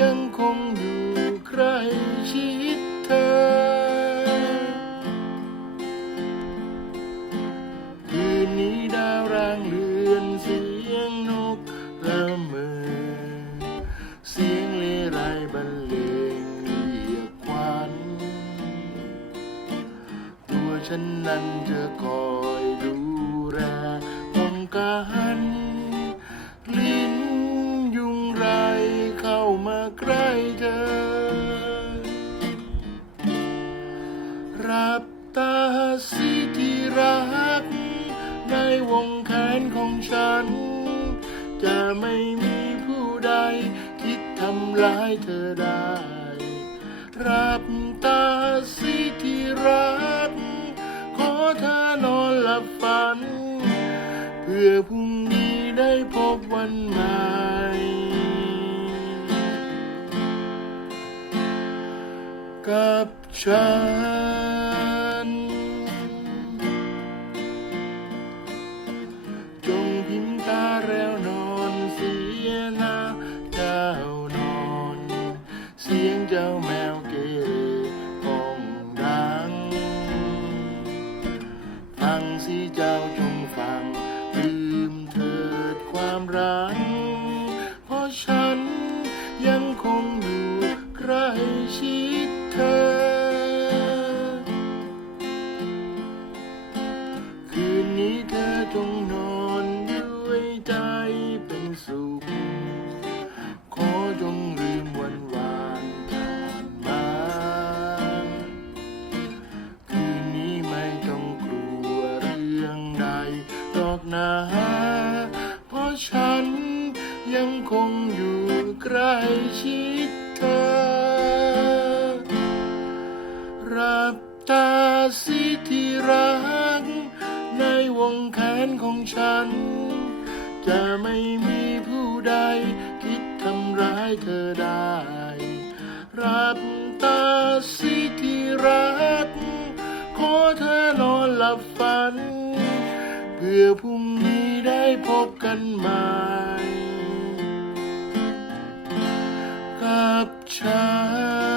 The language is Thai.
ยังคงอยู่ใครชิดเธอ คืนนี้ดาวรางเรือนเสียงนกละเมอเสียงเลไรบรรเลงเรียกควันตัวฉันนั้นจะคอยดูแลป้องการ วงแขนของฉัน จะไม่มีผู้ใดคิดทำร้ายเธอได้ รับตาสิที่รัก ขอเธอนอนหลับฝัน เพื่อพรุ่งนี้ได้พบวันใหม่กับฉัน นี้เธอจงนอนด้วยใจเป็นสุข ขอจงลืมวันวานผ่านมา คืนนี้ไม่ต้องกลัวเรื่องใดรอกนะเพราะฉันยังคงอยู่ใกล้ชิดเธอ รับตาสิที่รัก งแขนของฉัน จะไม่มีผู้ใดคิดทำร้ายเธอได้ รับตาสิที่รัก ขอเธอนอนหลับฝัน เพื่อพรุ่งนี้ได้พบกันใหม่กับฉัน